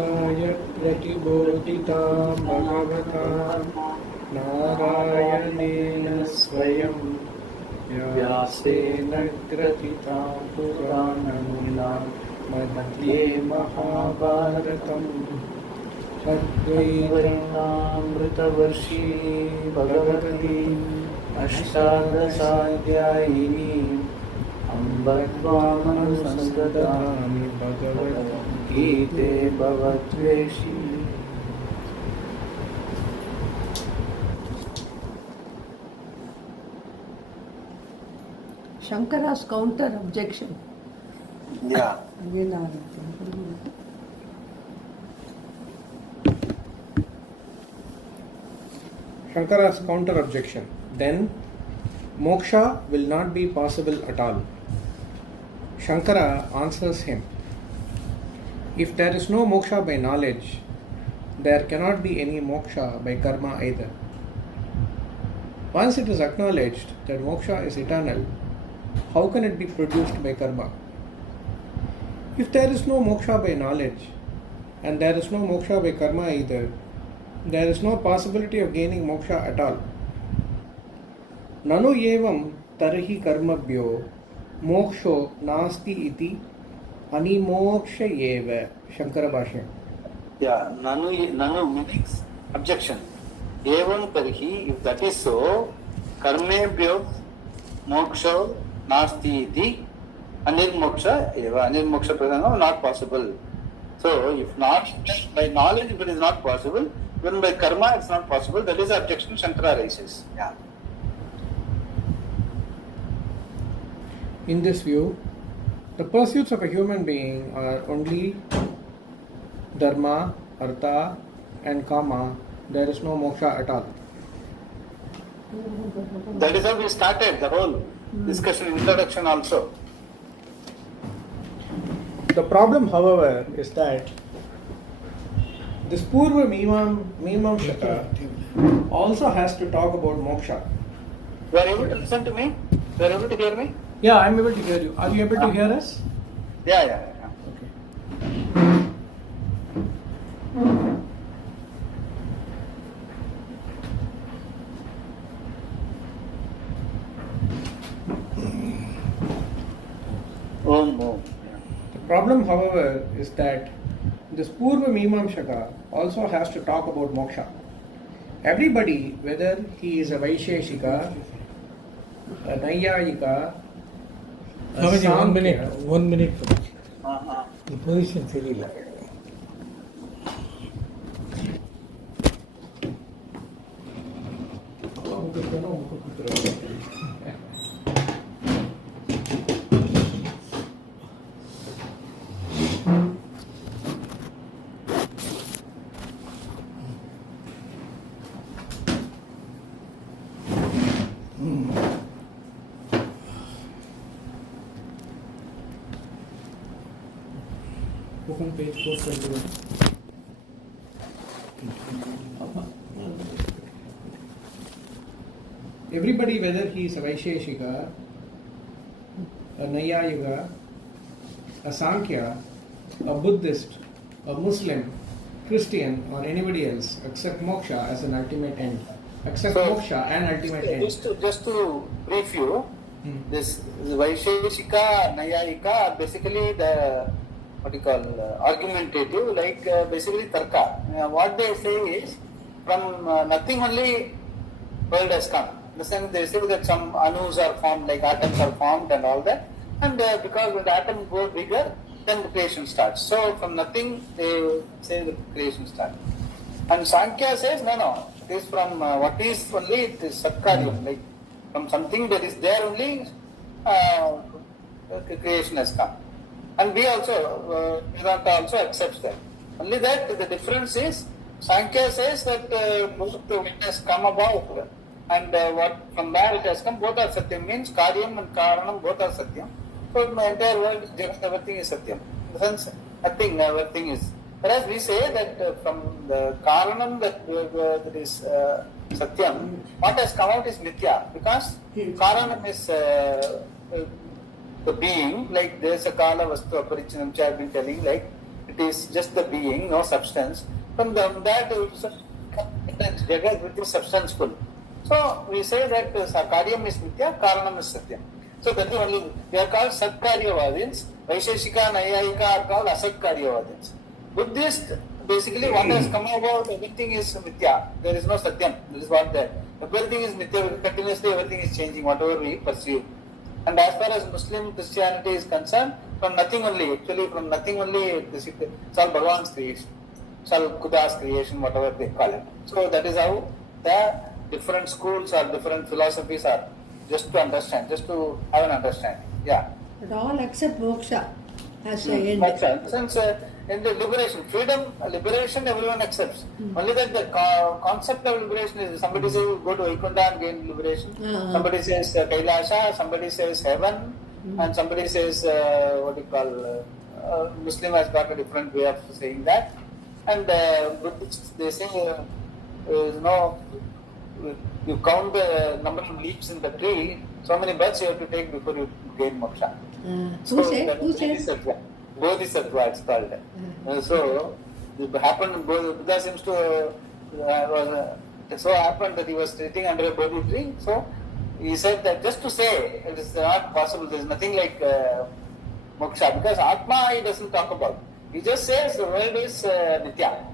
गीताय प्रतिबोधिता भगवता नारायणेन स्वयं व्यासेन ग्रथिता पुराणमुना मध्ये महाभारतम् अद्वैतामृतवर्षी भगवती अष्टादशाध्यायिनी अम्ब त्वामनुसंस्तदामि भगवद्गीते भवद्वेषी. Shankara's counter objection. Yeah. Shankara's counter objection. Then moksha will not be possible at all. Shankara answers him. If there is no moksha by knowledge, there cannot be any moksha by karma either. Once it is acknowledged that moksha is eternal, how can it be produced by karma? If there is no moksha by knowledge and there is no moksha by karma either, there is no possibility of gaining moksha at all. Nanu evam tarhi karmabhyo moksho nasti iti animoksha eva. Shankara Bhashya. Yeah, nanu means objection. Evam tarhi, if that is so, karmebhyo moksho nasti iti anirmoksha eva. Anirmoksha pradhanam not possible. So, if not by knowledge, if it is not possible, even by karma it's not possible. That is the objection Shankara raises. Yeah. In this view, the pursuits of a human being are only dharma, artha and kama. There is no moksha at all. That is how we started the whole discussion, introduction also. The problem, however, is that this Purva Mimamsaka also has to talk about moksha. You are able to listen to me? You are able to hear me? Yeah, I am able to hear you. Are you able to hear us? Yeah. Okay. Om. The problem, however, is that this Purva Mimamsaka also has to talk about moksha. Everybody, whether he is a Vaisheshika, a Naiyayika, a Samkhya, 1 minute. The position சரியில்லை. Open page 421. Everybody, whether he is a Vaisheshika, a Naiyayika, a Sankhya, a Buddhist, a Muslim, Christian, or anybody else, accept moksha as an ultimate end. Accept moksha and ultimate end. Just to brief you, this Vaisheshika, Naiyayika are basically the argumentative, like basically tarka. What they say is, from nothing only world has come. In the sense they say that some anus are formed, like atoms are formed and all that, and because when the atom grows bigger, then the creation starts. So from nothing they say the creation starts. And Sankhya says no, it is from what is only, it is satkaryam, like from something that is there only the creation has come. And we also, Vedanta also accepts that. Only that the difference is, Sankhya says that both it has come about, and what from where it has come, both are Satyam, means Karyam and Karanam, both are Satyam. So the entire world, everything is Satyam. In the sense, nothing, everything is. Whereas we say that from the Karanam that is Satyam, what has come out is Mithya, because Karanam is the being, like Desa Kala Vastu Aparichinam, which I have been telling, like it is just the being, no substance. From that Jagat which is substanceful. So we say that Karyam is Mithya, Karanam is Satyam. So that is only, they are called Satkaryavadins. Vaisheshika, Nayayika are called Asatkaryavadins. Buddhist, basically what has come about, everything is Mithya. There is no Satyam. This is what that. Everything is Mithya, continuously everything is changing, whatever we perceive. And as far as Muslim Christianity is concerned, from nothing only, actually from nothing only, it's all Bhagavan's creation. It's all Kuda's creation, whatever they call it. So that is how the different schools or different philosophies are, just to understand, just to have an understanding. Yeah. But all except moksha as an end. Moksha, since in the liberation, freedom, liberation, everyone accepts. Only that the concept of liberation is, somebody says go to Vaikunta and gain liberation. Somebody says Kailasha, somebody says heaven, and somebody says what you call Muslim has got a different way of saying that. And Buddhists, they say you count the number of leaves in the tree, so many birds you have to take before you gain moksha. Who says? Bodhisattva it's called. So it happened, Buddha seems to it so happened that he was sitting under a Bodhi tree. So he said that just to say it is not possible, there is nothing like moksha, because Atma he doesn't talk about. He just says the world is Nitya.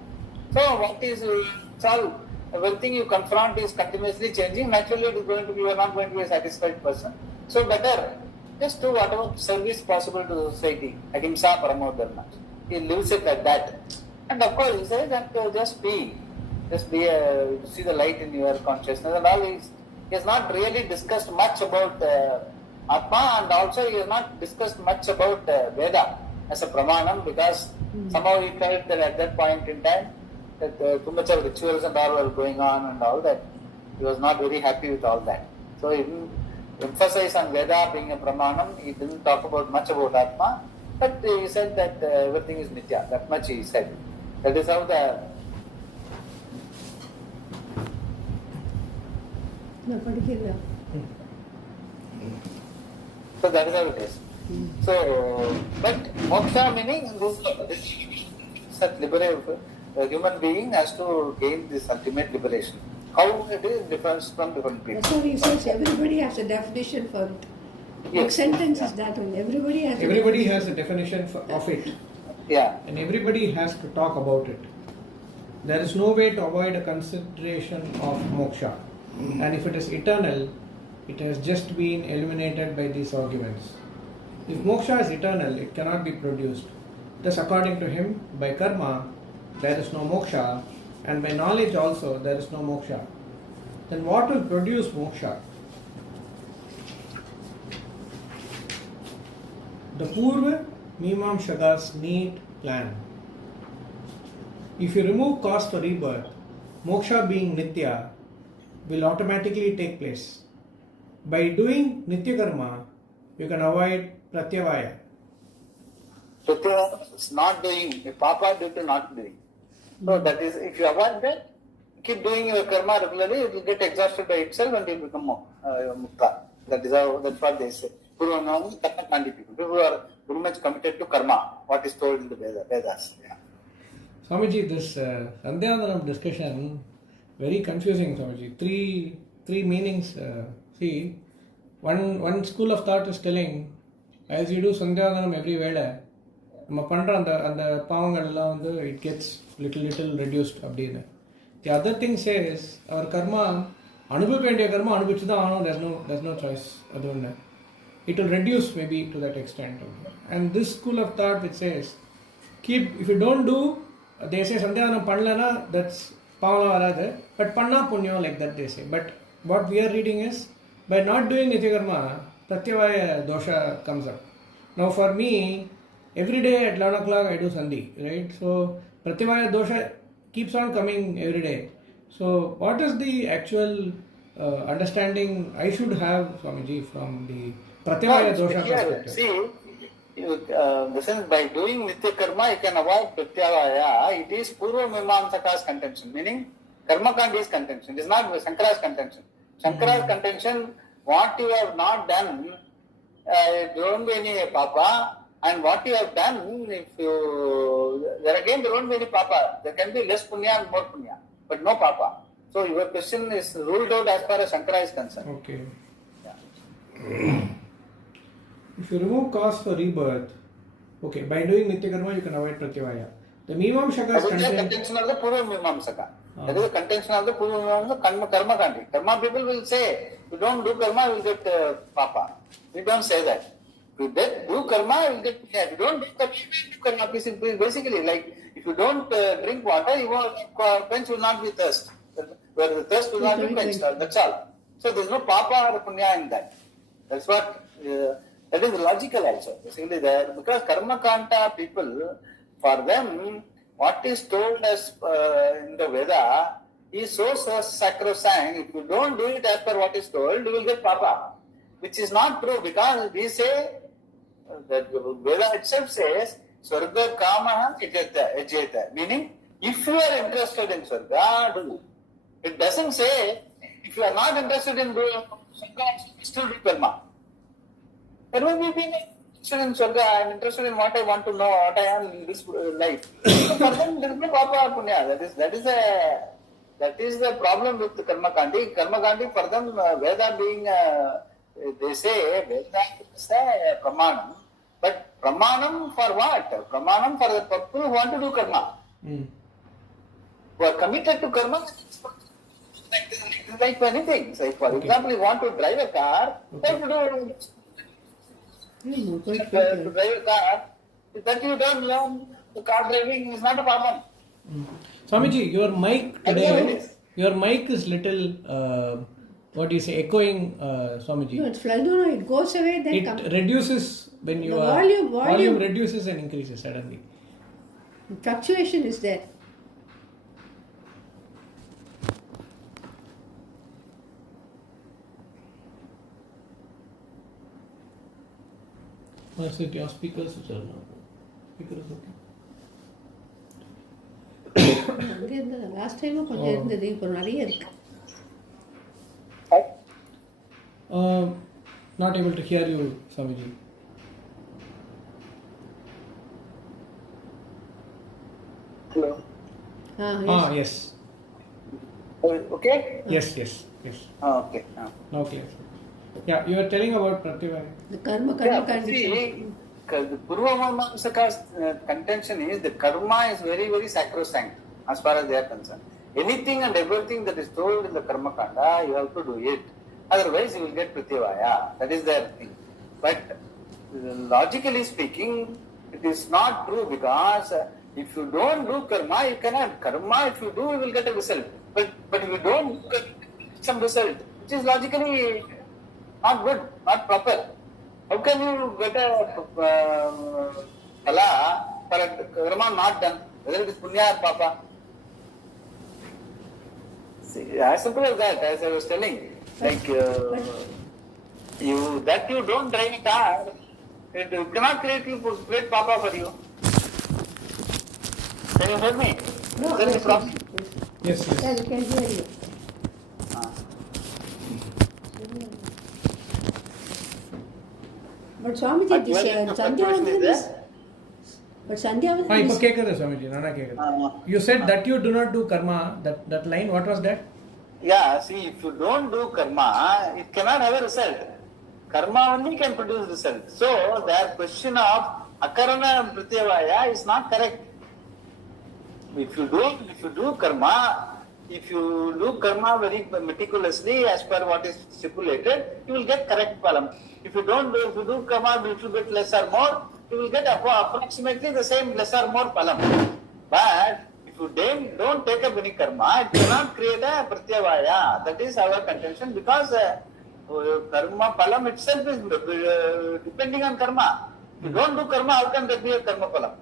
So what is, it's all, everything you confront is continuously changing. Naturally it is going to be, you are not going to be a satisfied person. So better just do whatever service possible to society. Ahimsa Paramo Dharma. He lives it like that. And of course he says that just be see the light in your consciousness and all. He has not really discussed much about Atma, and also he has not discussed much about Veda as a Pramanam, because somehow he felt that at that point in time that too much of rituals and all were going on and all that. He was not very happy with all that. So he didn't emphasize on Veda being a Pramanam. He didn't talk about much about Atma, but he said that everything is Nitya. That much he said. That is how the... No, particular. So that is how it is. So, but moksha meaning this such liberation, a human being has to gain this ultimate liberation. How it is differs from different people. That's what he says. Everybody has a definition for it. Yes. Next sentence is that one. Everybody has a definition of it. Yeah. And everybody has to talk about it. There is no way to avoid a consideration of moksha. And if it is eternal, it has just been eliminated by these arguments. If moksha is eternal, it cannot be produced. Thus, according to him, by karma, there is no moksha, and by knowledge also, there is no moksha. Then what will produce moksha? The Purva Mimamsaka's neat plan. If you remove cause for rebirth, moksha being nitya will automatically take place. By doing nitya karma, you can avoid pratyavaya. Pratyavaya is not doing, a papa due to not doing. So that is, if you avoid that, keep doing your karma regularly, it will get exhausted by itself and it will become mukta. That is how, that's what they say. People who are very much committed to karma, what is told in the Vedas. Yeah. Swamiji, this Sandhyandanam discussion, very confusing, Swamiji. Three meanings. See, one school of thought is telling, as you do Sandhyandanam every Veda, it gets little reduced. The other thing says, our karma, there's no choice. It will reduce maybe to that extent. And this school of thought which says, if you don't do, they say Sandhyanam panlana, that's pavana varade, but panna punya, like that they say. But what we are reading is, by not doing nitya karma, pratyavaya dosha comes up. Now for me, every day at 11 o'clock I do sandhi, right? So pratyavaya dosha keeps on coming every day. So what is the actual understanding I should have, Swamiji, from the pratyavaya dosha perspective? See, the sense by doing nitya karma you can avoid pratyavaya. It is Purva Mimamsaka's contention, meaning karma kandi's contention. It is not Shankara's contention. Shankara's contention, what you have not done, don't be any papa, And what you have done, if you, there again there won't be any papa. There can be less punya and more punya, but no papa. So your question is ruled out as far as Shankara is concerned. Okay. Yeah. If you remove cause for rebirth, okay, by doing Nitya Karma you can avoid Pratyavaya. The Mimamsaka's That is the content. contention of the Purva Mimamsaka. That is the contention of the Purva Mimamsaka, Karma Kandi. Karma people will say, if you don't do karma, you will get papa. We don't say that. If you do karma, you will get punya. If you don't do karma, you will get karma. Basically, like, if you don't drink water, your quench will not be thirst. Where the thirst will not be quenched. That's all. So there is no papa or punya in that. That's what, that is logical also. Basically there, because karma kanta people, for them, what is told as in the Veda is so sacrosanct. If you don't do it as per what is told, you will get papa. Which is not true, because we say, that Veda itself says, Swarga Kamaha Ejeta. Meaning, if you are interested in Swarga, do. It doesn't say, if you are not interested in doing Swarga, still do karma. There may be being interested in Swarga, I am interested in what I want to know, what I am in this life. So for them, there is no papa or punya. That is the problem with the Karma Kandi. Karma Kandi, for them, Veda being, they say, Veda is a Pramanam. But Pramanam for what? Pramanam for the people who want to do karma. Who are committed to karma, like anything. So, for example, you want to drive a car, you have to drive a car. That you don't learn the car driving is not a problem. Swamiji, your mic today, your mic is little, what do you say, echoing, Swamiji. No, it's flat. No, it goes away, then It comes. reduces when you The are, volume reduces and increases suddenly. Fluctuation is there. Was it your speakers which are now? Speaker is okay. அங்கே இருந்தது last டைமும் கொஞ்சம் இருந்தது, இப்போ நிறைய இருக்கு. Not able to hear you, Swamiji. Hello. Yes. Okay? Yes. Okay. Okay. Yeah, you were telling about Pratyavaya. The karma condition. See, the Purva Mimamsaka's contention is the karma is very, very sacrosanct as far as they are concerned. Anything and everything that is told in the Karma Kanda, you have to do it. Otherwise, you will get Pratyavaya. That is their thing. But logically speaking, it is not true, because if you don't do karma, you cannot. Karma, if you do, you will get a result. But if you don't get some result, which is logically not good, not proper. How can you get a phala for a karma not done? Whether it is punya or papa? See, as simple as that, as I was telling. Like, you don't drive a car, it cannot create papa for you. Can you hear me? No, Is that the problem? Yes. Yeah, you can hear you. But Swamiji, this Sandhya is. But Sandhya இப்போ கேக்குது Swamiji, நானா கேக்குது. You said that you do not do karma, that line, what was that? Yeah, see, if you don't do karma, it cannot have a result. Karma only can produce result. So, their question of akarana pratyavaya is not correct. If you do karma very meticulously as per what is stipulated, you will get correct phalam. If you do karma a little bit less or more, you will get approximately the same less or more phalam. But if you don't take up any karma, it cannot create a pratyavaya. That is our contention, because karma phalam itself is depending on karma. If you don't do karma, how can there be a karma phalam?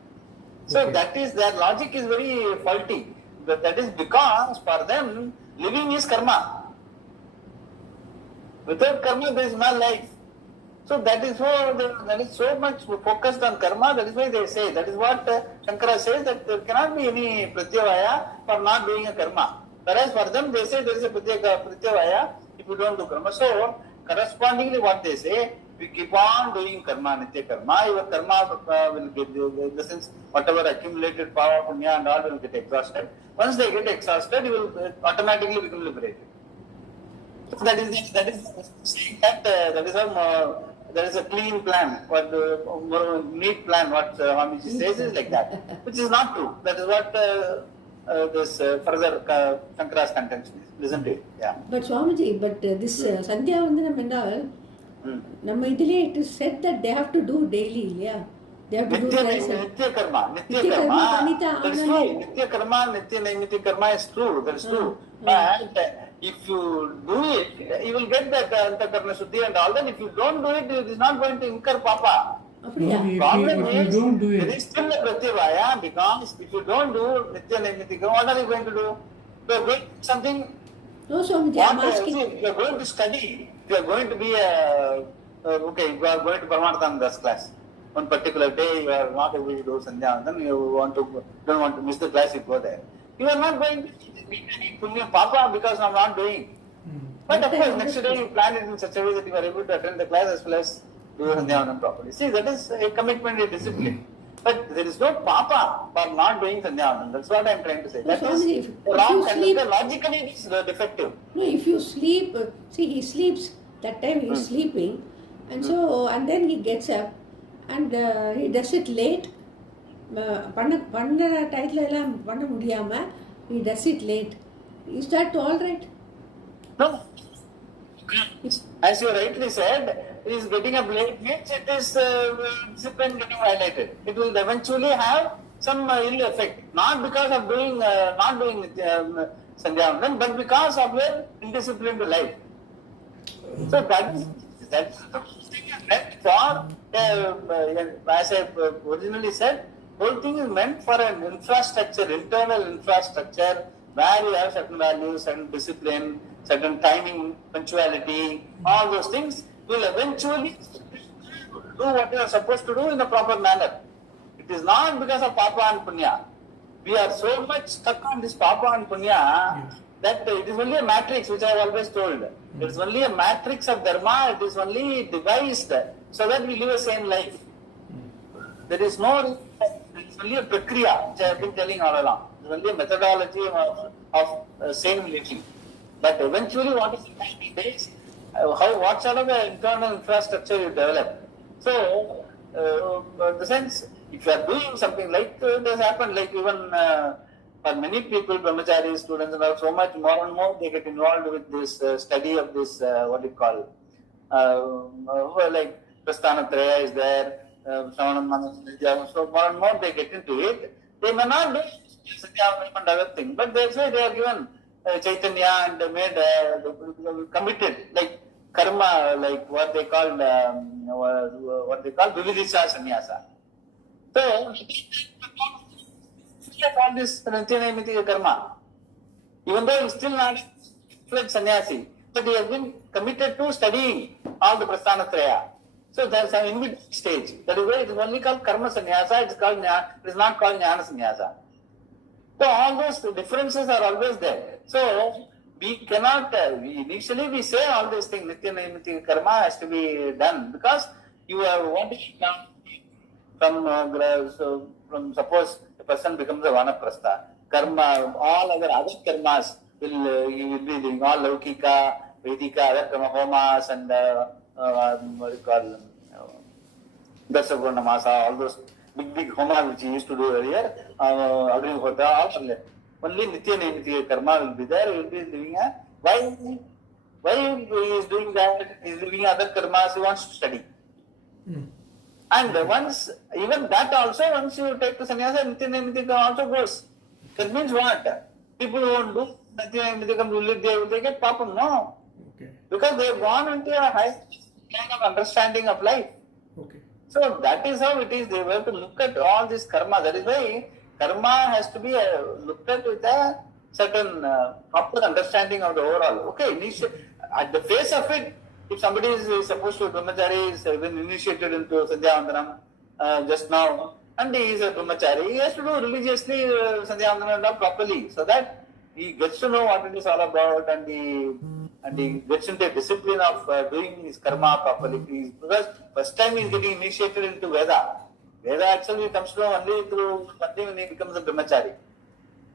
So that is, their logic is very faulty. That is because for them, living is karma. Without karma, there is no life. So that is so much focused on karma. That is why they say, that is what Shankara says, that there cannot be any pratyavaya for not doing a karma. Whereas for them, they say there is a pratyavaya if you don't do karma. So correspondingly, what they say, we keep on doing karma, nitya karma, your karma will get, in the sense, whatever accumulated power, punya and all will get exhausted. Once they get exhausted, you will automatically become liberated. So that is saying that there is a clean plan, what neat plan, what Swamiji says is like that, which is not true. That is what this further Shankara's contention is, isn't it? Yeah. But Swamiji, this Sandhya Vandanam and all, it is said that they have to do daily, yeah. They have to do Nitya karma. That is true. Nitya karma, nitya naimiti karma is true. That is true. But if you do it, you will get that antakarna shuddhi and all that. If you don't do it, it is not going to incur papa. Problem is, there is still a pratyavaya, because if you don't do nitya naimiti karma, what are you going to do? You are going to do something. No, Swamiji, I am asking. You are going to study. You are going to be you are going to Paramathananda's class. One particular day you are not able to do Sandhya, then you don't want to miss the class, you go there. You are not going to meet any punya papa because I am not doing. But of course, next day you plan it in such a way that you are able to attend the class as well as do Sandhya properly. See, that is a commitment, a discipline. But there is no papa for not doing Sandhya. That's what I am trying to say. That is wrong, and logically it is defective. No, if you sleep, see, he sleeps, that time he is sleeping, and so, and then he gets up, and he does it late. Panna title panna mudiyama, he does it late. Is that all right? No. As you rightly said, he is getting up late means it is discipline getting violated. It will eventually have some ill effect, not because of doing not doing Sandhya, but because of your indisciplined life. So that is meant for, as I originally said, whole thing is meant for an infrastructure, internal infrastructure, where you have certain values, certain discipline, certain timing, punctuality, all those things will eventually do what you are supposed to do in a proper manner. It is not because of papa and punya. We are so much stuck on this papa and punya that it is only a matrix, which I have always told. It is only a matrix of dharma, it is only devised so that we live a sane life. There is no, it is only a prakriya, which I have been telling all along. It is only a methodology of sane living. But eventually what is important is what sort of an internal infrastructure you develop. So, in the sense, if you are doing something like it has happened, like even for many people, brahmachari students and all, so much more and more they get involved with this study of this, what you call, like Prasthanatraya is there, so more and more they get into it. They may not do Sandhya and other things, but they say they are given Chaitanya and made committed, like karma, like what they call Vividisha Sannyasa. So, all this Nitya karma, even though he is still not fledged sannyasi, but he has been committed to studying all the Prasthanatraya. So there is an in-between stage. That is why it is only called karma sannyasa, it is not called jnana sannyasa. So all those differences are always there. So we cannot, initially we say all these things, nitya naimiti karma has to be done because you are wanting from suppose a person becomes a vanaprastha, karma, all other karmas you will be doing, all laukika, vedika, other karma, homas and what you call, Dasagurnamasa, all those big homas which he used to do earlier, Agrihotra, only nitya naimiti karma will be there, he will be doing why he is doing that, he is doing other karmas, he wants to study. And once, even that also, once you take the sannyasa, nitya naimitikam also goes. That means what? People who won't do nitya naimitikam will live there, they get papam, no. Okay. Because they have gone into a high kind of understanding of life. Okay. So that is how it is. They have to look at all this karma. That is why karma has to be looked at with a certain proper understanding of the overall. Okay, at the face of it, if somebody is supposed to brahmachari, is been initiated into Sandhya Vandanam just now, and he is a brahmachari, he has to do religiously Sandhya Vandanam properly, so that he gets to know what it is all about, and the and he gets into a discipline of doing his karma properly. Because first time he is getting initiated into Veda. Veda actually comes to know only through something when he becomes a brahmachari.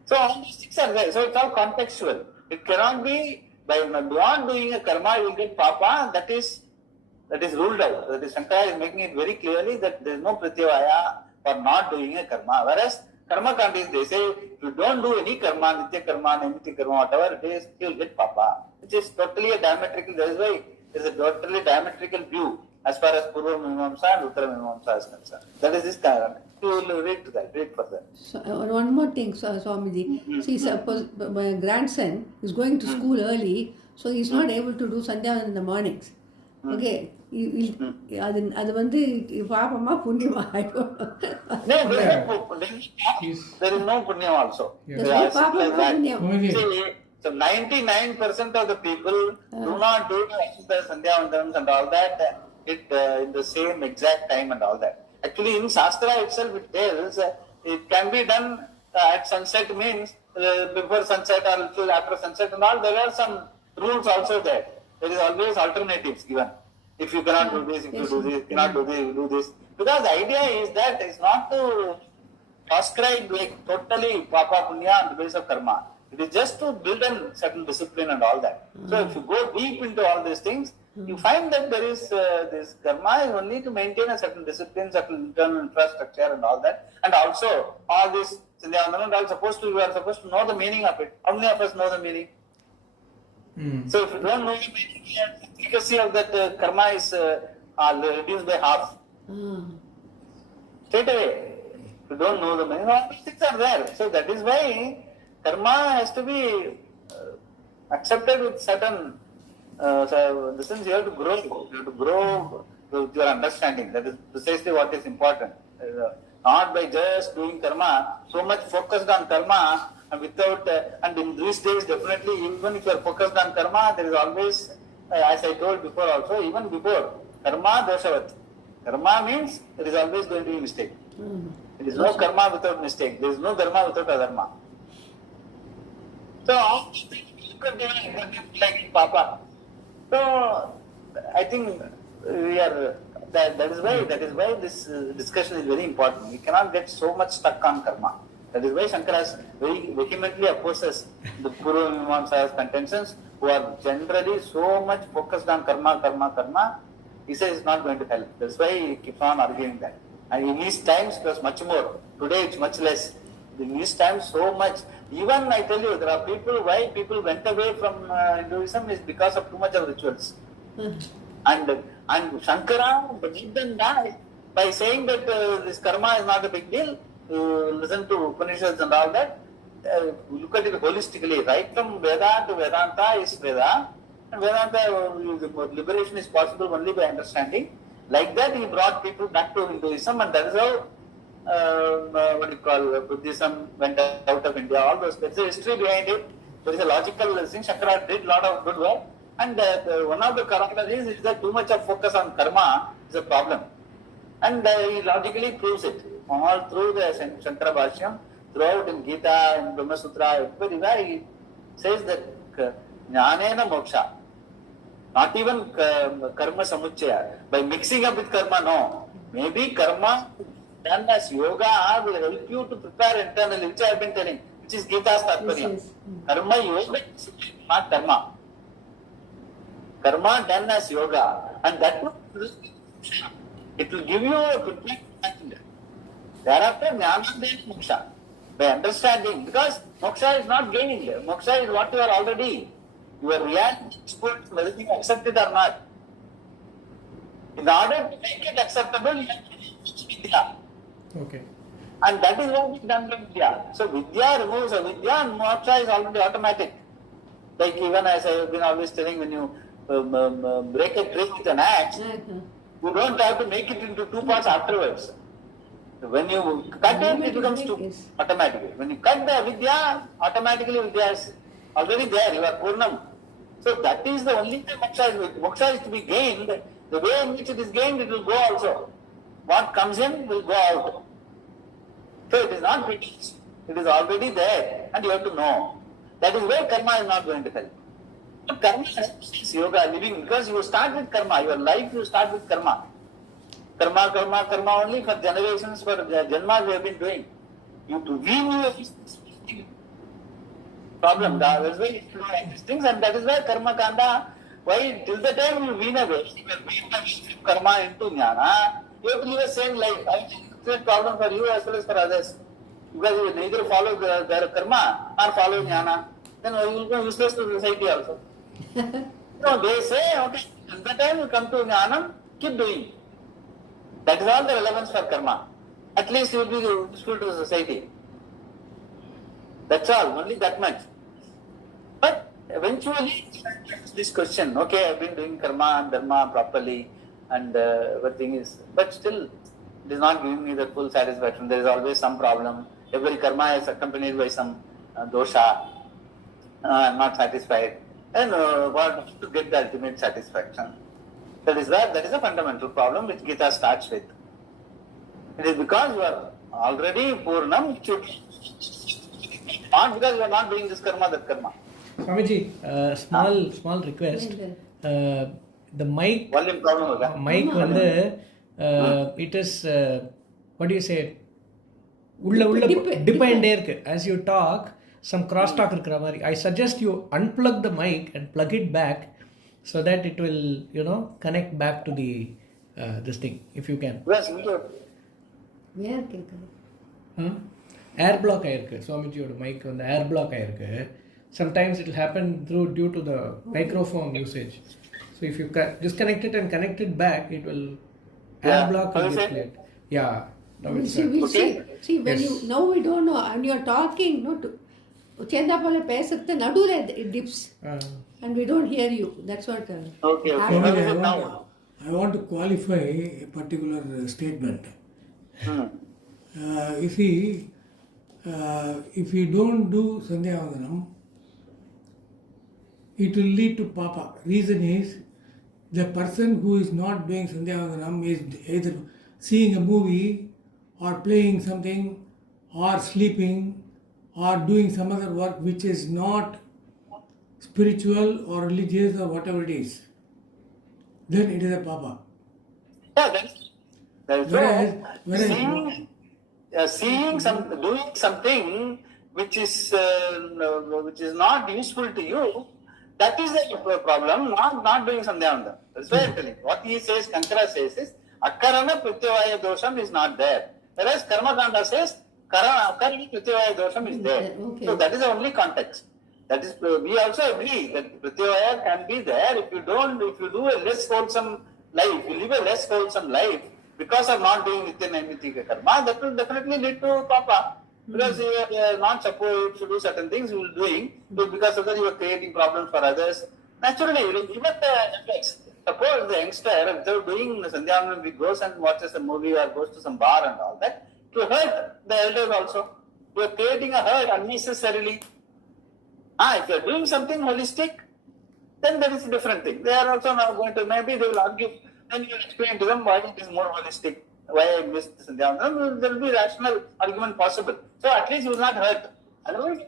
So all these things are there. So it's all contextual. It cannot be by beyond doing a karma you will get papa. That is ruled out. That is, Shankara is making it very clearly that there is no pratyavaya for not doing a karma. Whereas karma can't, they say if you don't do any karma, nitya karma, naimitya karma, whatever it is, you will get papa. Which is totally a diametrical. That is why there is a totally diametrical view as far as Purva Mimamsa and Uttara Mimamsa is concerned. That is this kind. You will read to that, read further. So, one more thing, Swamiji. See, suppose my grandson is going to school early, so he's not able to do Sandhya in the mornings. Okay. அது வந்து பாபமா புண்ணியமா I don't know. No, there is no punyam also. There's no papa punyam. So 99% of the people do not do the Sandhya Vandams and all that in the same exact time and all that. Actually, in Shastra itself it tells it can be done at sunset, means before sunset or little after sunset and all. There are some rules also there. There is always alternatives given. If you cannot do this, if you do this, cannot do this, you do this. Because the idea is that it's not to prescribe like totally papa punya on the basis of karma. It is just to build a certain discipline and all that. So if you go deep into all these things, you find that there is this karma is only to maintain a certain discipline, certain internal infrastructure and all that. And also all this Sandhya and all you are supposed to know the meaning of it. How many of us know the meaning? So if you don't know the meaning, the efficacy of that karma is reduced by half. Straight away. If you don't know the meaning, all these things are there. So that is why karma has to be accepted with certain so the sense you have to grow. You have to grow with your understanding. That is precisely what is important. Not by just doing karma, so much focused on karma and without, and in these days definitely even if you are focused on karma, there is always, as I told before also, even before, karma doshavat. Karma means there is always going to be mistake. There is no karma without mistake. There is no dharma without adharma. So all these things you could do like Papa. So I think we are that is why this discussion is very important. We cannot get so much stuck on karma. That is why Shankara very vehemently opposes the Purva Mimamsa's contentions, who are generally so much focused on karma. He says it's not going to help. That's why he keeps on arguing that. And in his times it was much more. Today it's much less. In his times so much. Even I tell you, there are people, why people went away from Hinduism is because of too much of rituals. And Shankara did that by saying that this karma is not a big deal. Listen to Upanishads and all that. Look at it holistically. Right from Veda to Vedanta is Veda. And Vedanta, liberation is possible only by understanding. Like that, he brought people back to Hinduism, and that is how Buddhism went out of India. All those, there's a history behind it. There is a logical thing. Shankara did a lot of good work. And one of the corollaries is that too much of focus on karma is a problem. And he logically proves it. All through the Shankara Bhashyam, throughout in Gita, in Brahma Sutra, everywhere he says that jnanena moksha. Not even karma samuchaya. By mixing up with karma, no. Maybe karma done as yoga will help you to prepare internally, which I have been telling, which is Gita's Tatparya. Yes. Karma yoga, not karma. Karma done as yoga. And that it will give you a prepared mind. Thereafter, jnana is moksha. By understanding, because moksha is not gaining. Moksha is what you are already. Your reality, experience, whether you accept it or not. In order to make it acceptable, you have to use vidya. Okay. And that is what is done by vidya. So vidya removes a vidya and moksha is already automatic. Like even as I have been always telling, when you break a tree with an axe, you don't have to make it into two parts afterwards. When you cut it, it becomes two automatically. When you cut the vidya, automatically vidya is already there. You are Purnam. So that is the only way moksha is to be gained. The way in which it is gained, it will go also. What comes in will go out. So it is not British. It is already there, and you have to know. That is where karma is not going to help. Karma is yoga, living, because you start with karma. Your life, you start with karma. Karma only for generations, for janmas we have been doing. We knew this problem. That's why you do these things, and that is why karma kanda. Why till the time you wean away, karma into jnana, you have to live a same life. I think it's a problem for you as well as for others. Because you neither follow their karma or follow jnana, then you will go useless to society also. No, they say, okay, till the time you come to jnanam, keep doing. That is all the relevance for karma. At least you will be useful to society. That's all, only that much. But eventually, this question, okay, I've been doing karma and dharma properly, and everything is, but still, it is not giving me the full satisfaction. There is always some problem. Every karma is accompanied by some dosha. I'm not satisfied. And what to get the ultimate satisfaction? That is a fundamental problem which Gita starts with. It is because you are already Purnam, not because you are not doing this karma, that karma. Swamiji, small request. The mic, Volume problem hoga. Mic it is, what do you say? Depend as you talk, some crosstalk irukra mari. I suggest you unplug the mic and plug it back so that it will, connect back to the this thing, if you can. Yes, Where கேக்குது? Air block ஆயிருக்கு. சுவாமிஜியோட mic air block ஆயிருக்கு. Sometimes it will happen due to the microphone usage. So if you disconnect it and connect it back, it will air block will get cleared. Yeah. Now it's See, when you now we don't know, and you are talking, no, to Chendapale பேசுறது நடுவுல it dips, and we don't hear you. That's what. Okay. I want to qualify a particular statement. You see, if you don't do Sandhyavandanam, it will lead to Papa. Reason is, the person who is not doing Sandhyavandanam is either seeing a movie or playing something or sleeping or doing some other work which is not spiritual or religious or whatever it is. Then it is a Papa. Yeah, that's Whereas doing something which is not useful to you, that is the problem, not doing Sandhyavandanam. That's why I'm telling you. What he says, Shankara says is, Akarana Pratyavaya dosham is not there. Whereas Karmakanda says, Akarana Pratyavaya dosham is there. Okay. So that is the only context. That is, we also agree that Pratyavaya can be there if you do a less wholesome life, you live a less wholesome life because of not doing Nitya Naimittika karma, that will definitely lead to Papa. Because you are not supposed to do certain things, you will doing, so because of that you are creating problems for others. Naturally, even the effects. Suppose the youngster, instead of doing Sandhyavandanam, he goes and watches a movie or goes to some bar and all that, to hurt the elders also. You are creating a hurt unnecessarily. If you are doing something holistic, then that is a different thing. They are also now going to, maybe they will argue, then you will explain to them why it is more holistic, why I missed Sandhyavandanam. There will be rational argument possible. So at least you will not hurt. Otherwise,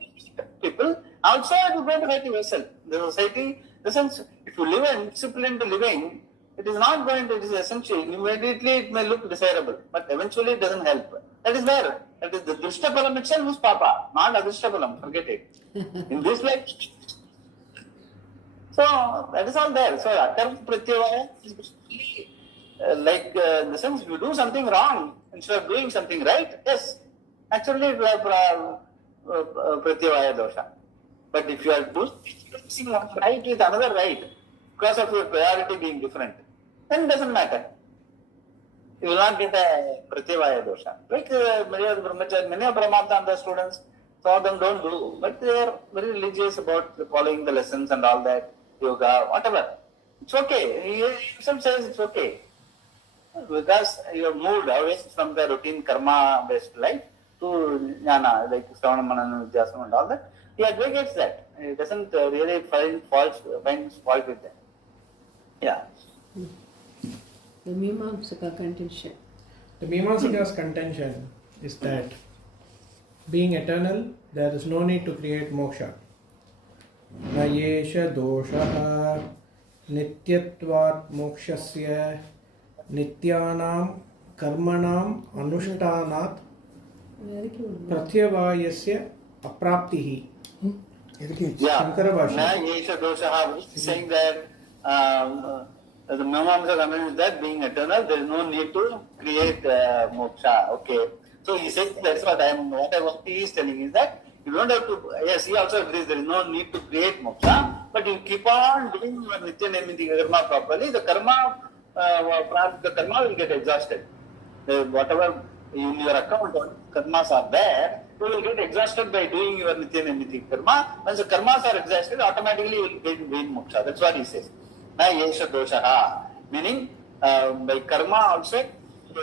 people, also you are going to hurt yourself. The society, the sense, if you live a disciplined living, it is not going to, it is essential. Immediately it may look desirable, but eventually it doesn't help. That is where, that is the Drishtapalam itself is Papa, not Adrishtapalam, forget it. In this life, so that is all there. So Akarma Pratyavaya is basically in the sense, if you do something wrong instead of doing something right, yes, actually it will have Pratyavaya dosha. But if you are doing one right with another right, because of your priority being different, then it doesn't matter. You will not get a Pratyavaya dosha. Like many of the brahmachari, many of Brahmatanda students, some of them don't do, but they are very religious about following the lessons and all that, yoga, whatever. It's okay. He himself says it's okay. Because you have moved away from the routine karma-based life to jnana, like Sravana, Manana, Nidhyasana and all that. He advocates that. He doesn't really find fault with that. Yeah. The Mimamsaka contention. The Mimamsaka's contention is that being eternal, there is no need to create moksha. न येष दोषः नित्यत्वात् मोक्षस्य नित्यानां कर्मणाम् अनुष्ठानात् प्रत्यवायस्य अप्राप्तिः. Shankara Bhashya. Na yesha doshaha, saying that the Mimamsa comment is that being eternal, there is no need to create moksha. Okay. So he says that's what he is telling is that you don't have to, yes, he also agrees there is no need to create moksha, but you keep on doing your nitya nirmiti karma properly, the karma will get exhausted. Whatever in your account karmas are there, you will get exhausted by doing your nitya nirmiti karma. Once the karmas are exhausted, automatically you will gain moksha. That's what he says. Na yesha doshaha, meaning by karma also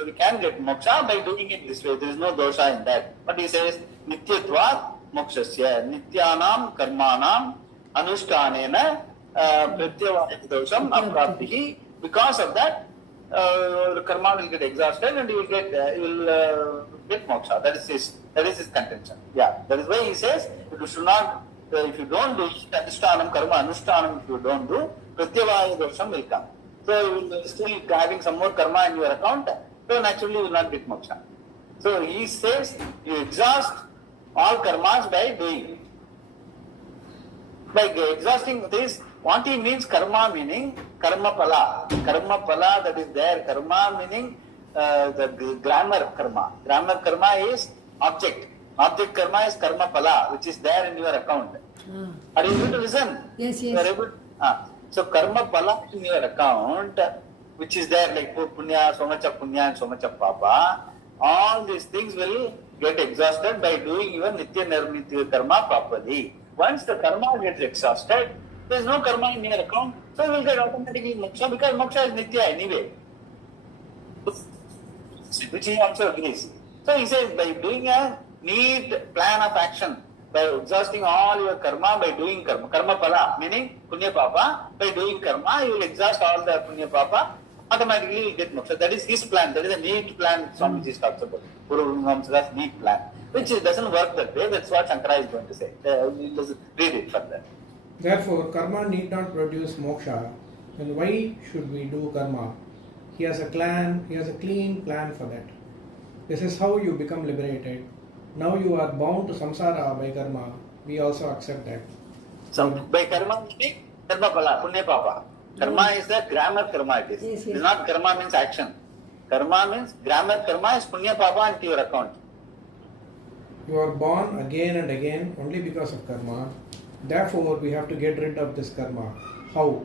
we can get moksha by doing it this way. There is no dosha in that. But he says nityatvat mokshasya nityanam karmanam anushtanena pratyavaya dosham apraptihi. Because of that, the karma will get exhausted and you will get moksha. That is his contention. Yeah, that is why he says if you should not, if you don't do adhishtanam karma anushtanam, if you don't do, pratyavaya dosham will come. So you will still having some more karma in your account, so naturally you will not get moksha. So he says you exhaust all karmas by doing. By exhausting this, what he means karma meaning karma pala. Karma pala that is there. Karma meaning the grammar karma. Grammar karma is object. Object karma is karma pala, which is there in your account. Are you able to listen? Yes, You are yes. able, so karma pala in your account, which is there like punya, so much of punya and so much of papa, all these things will get exhausted by doing your nitya nirmiti karma properly. Once the karma gets exhausted, there is no karma in your account, so you will get automatically moksha, because moksha is nitya anyway. Which he also agrees. So he says by doing a neat plan of action, by exhausting all your karma by doing karma, karma pala, meaning punya papa, by doing karma you will exhaust all the punya papa, automatically you will get moksha. That is his plan, that is a neat plan Swamiji talks about. Guru Vamsada's neat plan, which doesn't work that way. That's what Shankara is going to say. Read it further. Therefore, karma need not produce moksha. Then why should we do karma? He has a clean plan for that. This is how you become liberated. Now you are bound to samsara by karma. We also accept that. So by karma meaning karma pala, punya papa. Karma is the grammar karma it is. Yes, yes. It is not karma means action. Karma means grammar karma is punya papa into your account. You are born again and again only because of karma. Therefore, we have to get rid of this karma. How?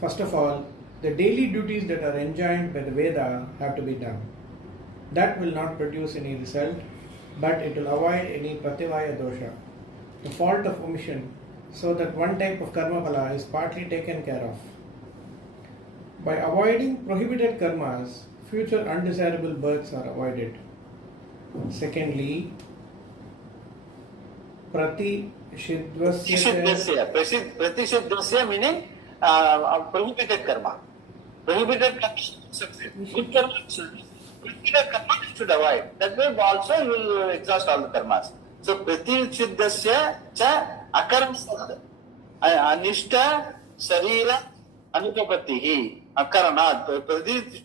First of all, the daily duties that are enjoined by the Veda have to be done. That will not produce any result, but it will avoid any pratyavaya dosha, the fault of omission, so that one type of karma pala is partly taken care of. By avoiding prohibited karmas, future undesirable births are avoided. Secondly, Pratishiddhasya meaning prohibited karma. Prohibited karma good karma prohibited karma you should avoid. That way also you will exhaust all the karmas. So pratishiddhasya cha akaranad anishta sarira anupapattihi akaranad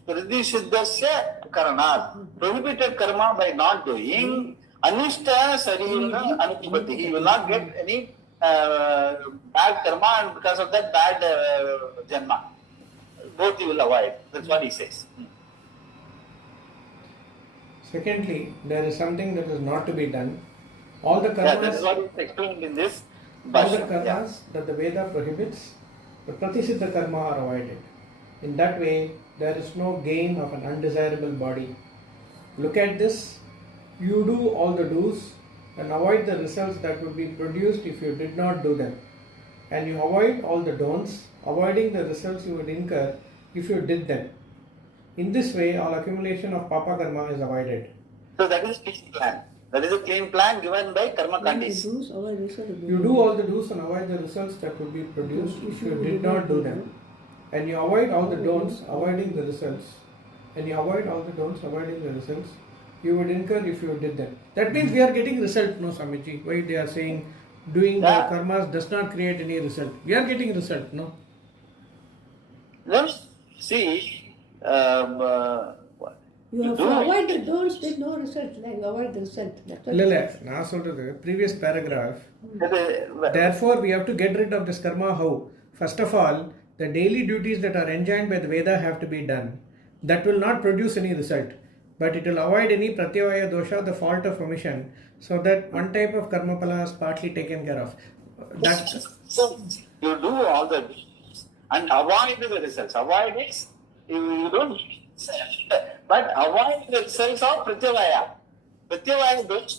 pratishiddhasya akaranad. Prohibited karma by not doing anishta sarira anupapattihi. He will not get any bad karma, and because of that bad janma. Both you will avoid. That's what he says. Secondly, there is something that is not to be done. All the That karmas, is what is explained in this. all the Bhashya. karmas that the Veda prohibits, the pratisiddha karma are avoided. In that way, there is no gain of an undesirable body. Look at this. You do all the do's and avoid the results that would be produced if you did not do them. And you avoid all the don'ts, avoiding the results you would incur if you did them. In this way, all accumulation of papa karma is avoided. So that is a clean plan. That is a clean plan given by Karma Kandis. You do all the do's and avoid the results that would be produced if you did not do them. And you avoid all the don'ts, avoiding the results. And you avoid all the don'ts, avoiding the results you would incur if you did them. That means we are getting result, no Swamiji. Why they are saying doing Yeah. karmas does not create any result. We are getting result, no? Let's see. You have do to it. avoid it. Don't speak no result. Like you avoid the result. That's what இல்ல it says. நான் சொல்றது previous paragraph. The- Therefore, we have to get rid of this karma. How? First of all, the daily duties that are enjoined by the Veda have to be done. That will not produce any result, but it will avoid any pratyavaya dosha, the fault of omission, so that one type of karma pala is partly taken care of. That So you do all the duties and avoid the results. Avoid is you don't, but avoid the results of pratyavaya. Pratyavaya don't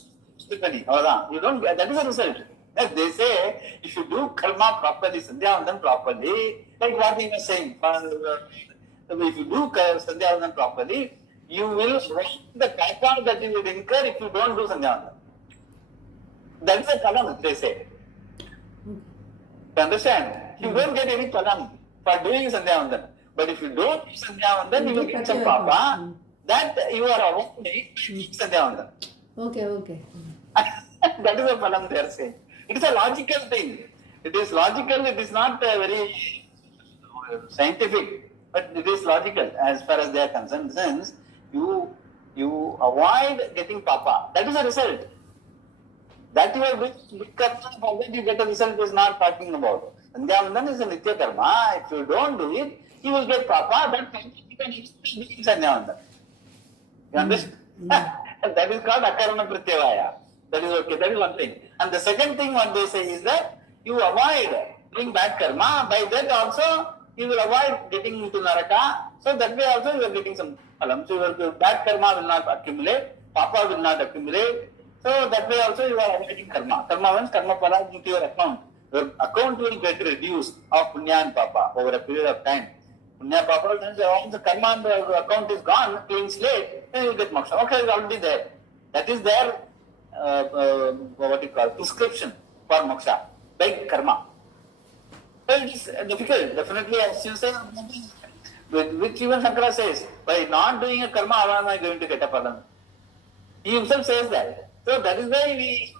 you don't get, that is a result. As they say, if you do karma properly, sandhyavandan properly, like what he was saying, if you do sandhyavandan properly, you will avoid the kappa that you will incur if you don't do sandhyavandan. That is a kalam, they say. You understand? You don't get any palam for doing Sandhyavandan. But if you don't do Sandhyavandan, you will get some papa. That you are avoiding Sandhyavandan. Okay, okay. That is a palam they are saying. It is a logical thing. It is logical, it is not very scientific, but it is logical as far as they are concerned. Since you avoid getting papa, that is a result. That you are doing good karma, for that you get a result is not talking about. Sandhyavandan is a nitya karma. If you don't do it, you will get papa. That you can expect Sandhyavandan. You understand? That is called akarana pratyavaya. That is okay. That is one thing. And the second thing what they say is that you avoid doing bad karma. By that also you will avoid getting into naraka. So that way also you are getting some phalam. So your bad karma will not accumulate. Papa will not accumulate. So that way also you are avoiding karma. Karma means karma pala into your account. Your account will get reduced of punya and papa over a period of time. Punya papa means all the karma and the account is gone, clean slate, then you get moksha. Okay, it's already there. That is their what you call prescription for moksha by karma. So it is difficult, definitely, as you say, which even Shankara says, by not doing a karma, how am I going to get a palam? He himself says that. So that is why we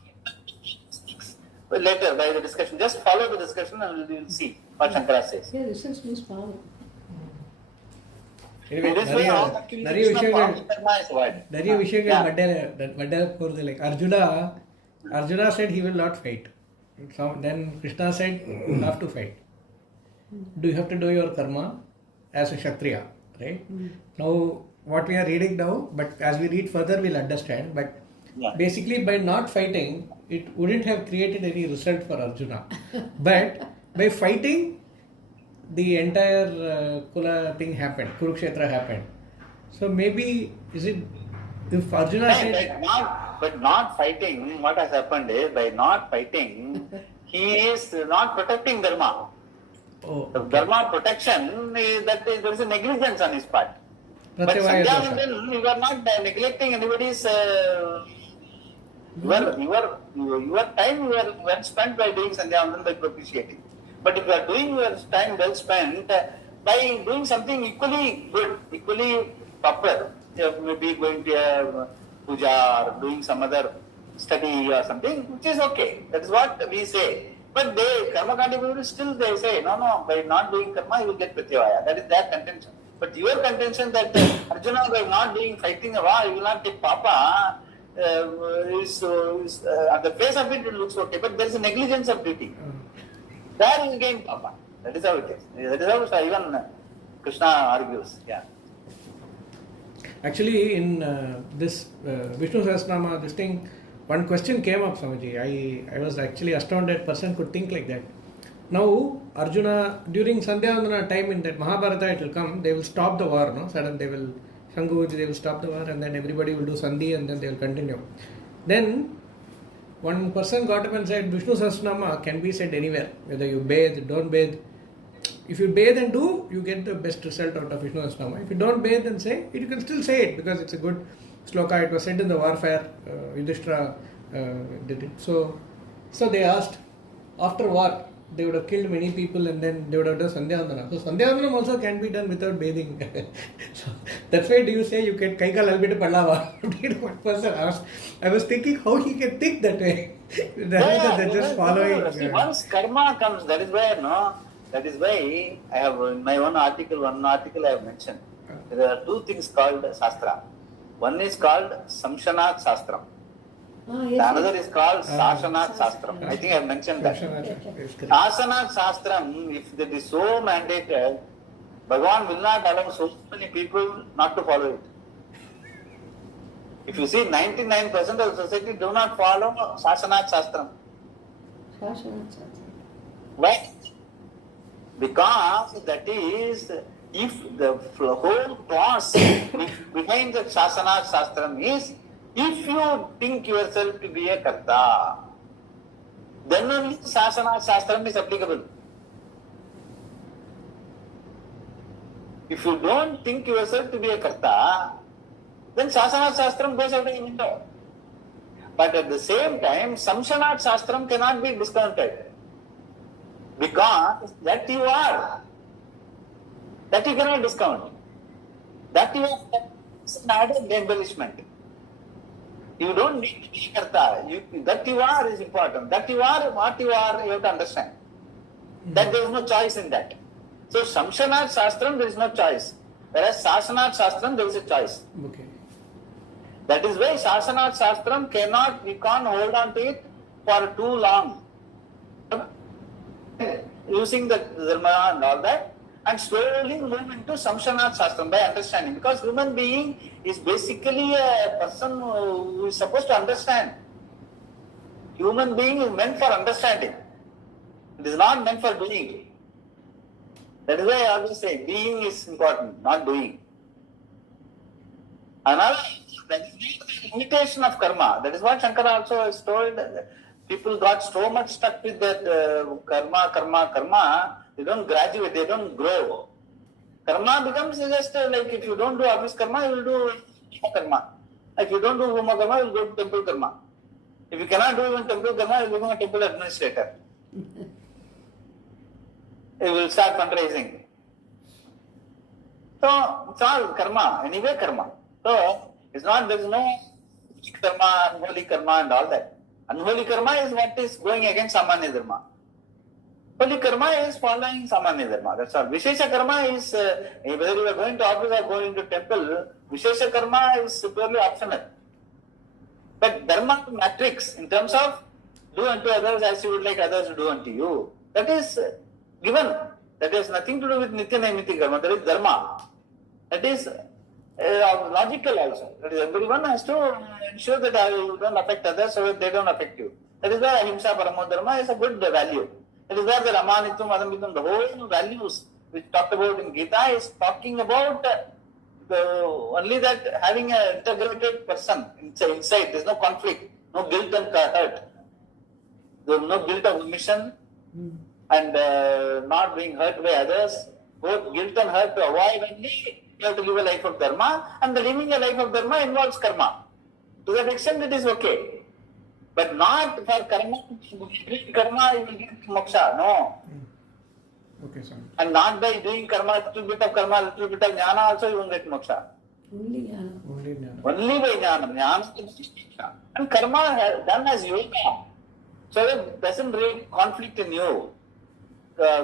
later by the discussion, just follow the discussion and we will see what Shankara says. Yeah, results means power. anyway, This way all the நிறைய activities of விஷயங்கள் karma is avoided. நிறைய விஷயங்கள் Yeah. மண்டையில போறது. Like Arjuna said he will not fight. So then Krishna said you have to fight. Do you have to do your karma as a Kshatriya, right? Now what we are reading now, but as we read further we'll understand. But Yeah. basically by not fighting, it wouldn't have created any result for Arjuna. But by fighting, the entire Kula thing happened, Kurukshetra happened. So maybe, is it, if Arjuna said, But not fighting, what has happened is by not fighting, he is not protecting Dharma. oh, The Dharma protection, there is a negligence on his part. But Pratyavaya dosha. Sandhyavandan, you are not neglecting anybody's. Your time you are well spent by doing Sandhyavandan by propitiating. But if you are doing your time well spent by doing something equally good, equally proper, maybe going to a puja or doing some other study or something, which is okay. That is what we say. But they, karma contributors, still they say, no, by not doing karma, you will get pratyavaya. That is their contention. But your contention that Arjuna, by not doing fighting a war, you will not get papa, is at the face of it, it looks okay. But there is a negligence of duty. There you gain papa. That is how it is. That is how even Krishna argues. Yeah. Actually, in this Vishnu Sahasranama, this thing, one question came up, Swamiji. I was actually astounded person could think like that. Now, Arjuna, during Sandhyavandana time in that Mahabharata, it will come, they will stop the war, no? Suddenly they will, Shanguji, they will stop the war and then everybody will do Sandhi and then they will continue. Then, one person got up and said, Vishnu Sahasranama can be said anywhere, whether you bathe, don't bathe. If you bathe and do, you get the best result out of Vishnu Sahasranama. If you don't bathe and say it, you can still say it because it's a good sloka. It was said in the warfare, Yudhishthira did it. So they asked, after war, they would have killed many people and then they would have done Sandhyavandanam. So Sandhyavandanam also can be done without bathing. So that's why do you say you can Kaikal Albit Pallava? One person asked. I was thinking how he can think that way. They're just following. See, once karma comes, that is why I have in my one article I have mentioned. There are two things called Shastra. One is called Samshanat Shastram. The another is called Sashanat Shastram. I think I have mentioned that. Sashanat Shastram, if that is so mandated, Bhagavan will not allow so many people not to follow it. If you see 99% of the society do not follow Sashanat Shastram. Why? Because that is, if the whole clause behind the Sashanat Shastram is, if you think yourself to be a Karta, then only Sashanat Shastram is applicable. If you don't think yourself to be a Karta, then Sashanat Shastram goes out of the window. But at the same time, Samshanat Shastram cannot be discounted. Because that you are. That you cannot discount. That you are an added embellishment. You don't need to be Karta. That you are is important. That you are what you are, you have to understand. That there is no choice in that. So, Samshanat Shastram, there is no choice. Whereas Sashanat Shastram, there is a choice. Okay. That is why Sashanat Shastram we can't hold on to it for too long. Using the Dharma and all that, and slowly move into Samshanat Shastram by understanding. Because human being is basically a person who is supposed to understand. Human being is meant for understanding. It is not meant for doing. That is why I always say, being is important, not doing. Another, that is the limitation of karma. That is what Shankara also has told. People got so much stuck with that karma, they don't graduate, they don't grow. Karma becomes just like if you don't do office karma, you will do karma. If you don't do home karma, you will go to temple karma. If you cannot do even temple karma, you will become a temple administrator. You will start fundraising. So, it's all karma, anyway karma. So, it's not, there is no karma, unholy karma and all that. Unholy karma is what is going against Samanya Dharma. Holy karma is following Samanya Dharma. That's all. Vishesha karma is, whether you are going to office or going to temple, Vishesha karma is purely optional. But Dharma matrix, in terms of do unto others as you would like others to do unto you, that is given. That has nothing to do with Nitya Naimiti karma. That is Dharma. That is logical also. That is, everyone has to ensure that you don't affect others so that they don't affect you. That is why Ahimsa Paramo Dharma is a good value. That is where the Ramanitum, Adamitum, the whole values which talked about in Gita is talking about only that having an integrated person inside. There is no conflict, no guilt and hurt. There is no guilt of omission and not being hurt by others. Both guilt and hurt to avoid only. You have to live a life of dharma, and the living a life of dharma involves karma. To that extent, it is okay. But not for karma, you will get moksha. No. Okay, sir. And not by doing karma, little bit of jnana also you won't get moksha. Only jnana. Only jnana. Only by jnana. Jnana is moksha. And karma done as yoga. So that it doesn't create conflict in you.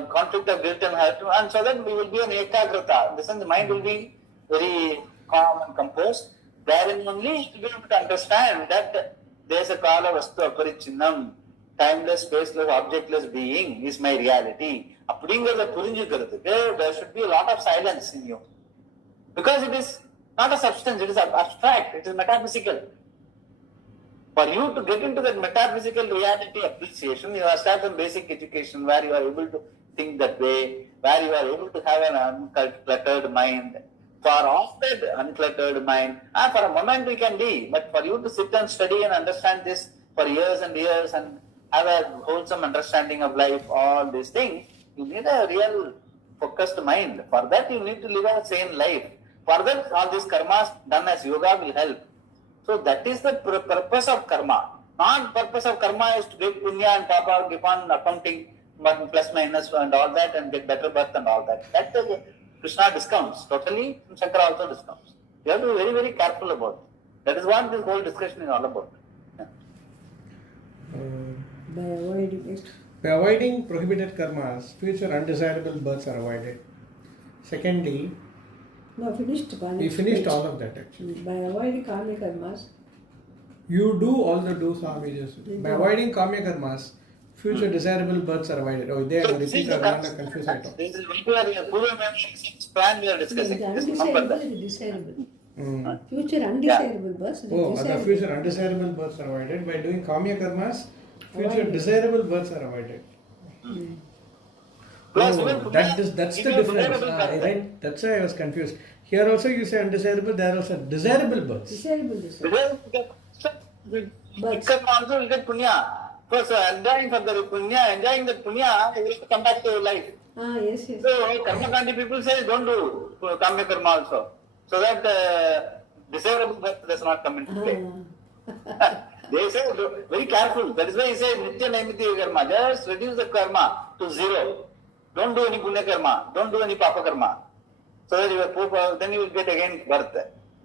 Conflict of guilt and hurt, and so that we will be an ekagrata. In the sense, the mind will be very calm and composed. Therein only you will be able to understand that there is a kala vastu aparichinnam, timeless, spaceless, objectless being is my reality. There should be a lot of silence in you. Because it is not a substance, it is abstract, it is metaphysical. For you to get into that metaphysical reality appreciation, you must have some basic education where you are able to think that way, where you are able to have an uncluttered mind. For all that uncluttered mind, for a moment we can be, but for you to sit and study and understand this for years and years and have a wholesome understanding of life, all these things, you need a real focused mind. For that you need to live a sane life. For that all these karmas done as yoga will help. So that is the purpose of karma. Not purpose of karma is to get punya and papa, keep on accounting but plus minus and all that, and get better birth and all that. That Krishna discounts totally, and Shankara also discounts. You have to be very, very careful about it. That is what this whole discussion is all about. Yeah. By avoiding it. By avoiding prohibited karmas, future undesirable births are avoided. Secondly, No, finished. we finished all of that actually. By avoiding karmic karmas, You do all the do Swami just. By avoiding karmic karmas, future desirable births are avoided. Oh, they are So this is repeat the or not confused at all. this is what we are Purva Memory plan we are discussing. Just remember undesirable that. is desirable. Mm. Future undesirable births. Oh, other desirable. future undesirable births are avoided. By doing kamya karmas, future Avoided. desirable births are avoided. Plus, Oh, even that's the even difference. desirable birth. Right? That's why I was confused. Here also you say undesirable, there are also desirable births. Desirable. Because karma also will get punya. Because enjoying for the punya, enjoying the punya, you will come back to life. Yes. So karma kandi people say don't do kamya karma also. So that desirable birth does not come into play. They say very careful. That is why he says nitya naimitya karma. Just reduce the karma to zero. Don't do any punya karma. Don't do any papa karma. So that you will, then you will get again birth.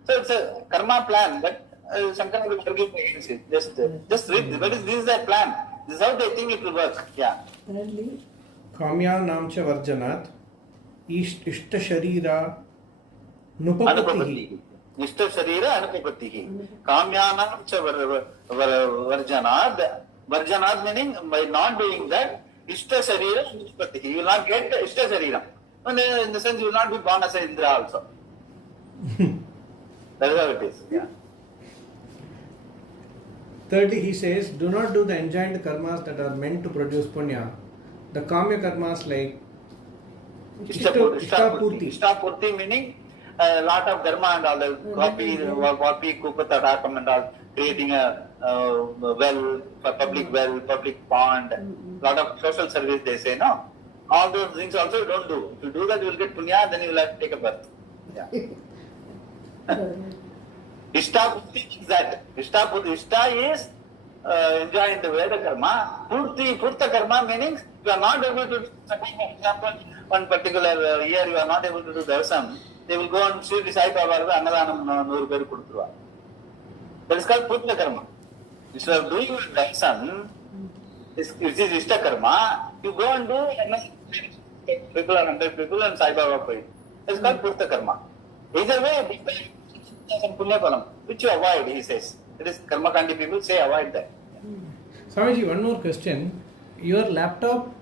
So it's a karma plan, but Shankara will forgive against it. Just read. But this is their plan. This is how they think it will work. Yeah. Thirdly, Kamya namcha varjanat, ishta sharira nupapatihi. Anupapatihi. Ishta sharira anupapatihi. Kamyanam cha varjanad. Varjanad meaning by not doing that, ishta sharira anupapatihi. You will not get ishta sharira. And in the sense you will not be born as an Indra also. That is how it is. Yeah. Thirdly, he says, do not do the enjoined karmas that are meant to produce punya. The kamya karmas like ishtapurti. Ishtapurti meaning a lot of dharma and all the copy, kupatakam and all, creating a well, a public pond, lot of social service they say, no? All those things also you don't do. If you do that, you will get punya, then you will have to take a birth. Yeah. Ishtapurti is that. Ishta is enjoying the Veda karma. Purta karma meaning you are not able to, for example, one particular year you are not able to do darsam, they will go and see the Sai Baba Annadanam 100 peru kuduthuva. That is called Purta karma. Instead of doing darsam, which is Ishta karma, you go and do people or 100 people and Sai Baba pay. That is called Purta karma. Either way, punya palam, which you avoid, he says. It is karma kandi people say avoid that. Swamiji, one more question. Your laptop,